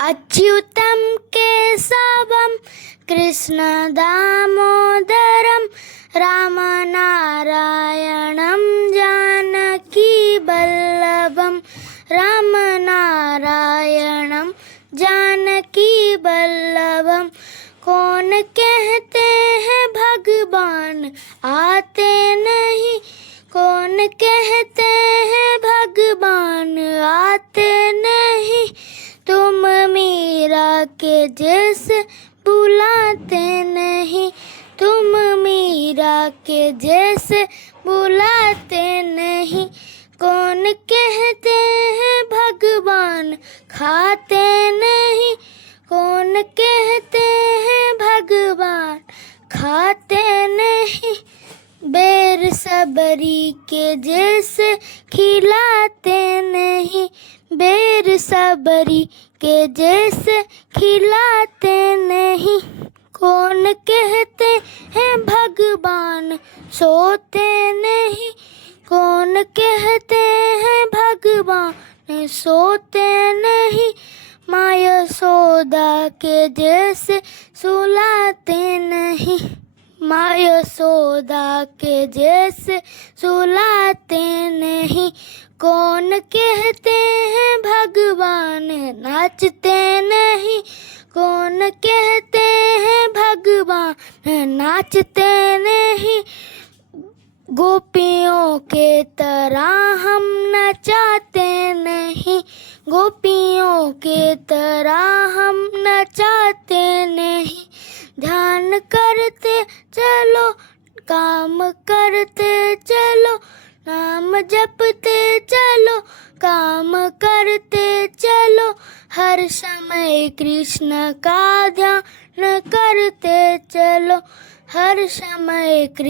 अच्युतं केशवं कृष्णदामोदरं रामनारायणं जानकीवल्लभं रामनारायणं जानकीवल्लभं। कौन कहते हैं भगवान आते नहीं, कौन कहते हैं भगवान आते नहीं। तुम मीरा के जैसे बुलाते नहीं, तुम मीरा के जैसे बुलाते नहीं। कौन कहते हैं भगवान खाते नहीं, कौन कहते हैं भगवान खाते नहीं। बेर सबरी के जैसे खिलाते नहीं, बेर सबरी के जैसे खिलाते नहीं। कौन कहते हैं भगवान सोते नहीं, कौन कहते हैं भगवान सोते नहीं। माँ यशोदा के जैसे सुलाते नहीं, माँ यशोदा के जैसे सुलाते नहीं। कौन कहते हैं भगवान नाचते नहीं, कौन कहते हैं भगवान नाचते नहीं। गोपियों के तरह हम नचाते नहीं, गोपियों के तरह हम नचाते नहीं। ध्यान करते चलो काम करते चलो, नाम जपते चलो काम करते चलो। हर समय कृष्ण का ध्यान करते चलो, हर समय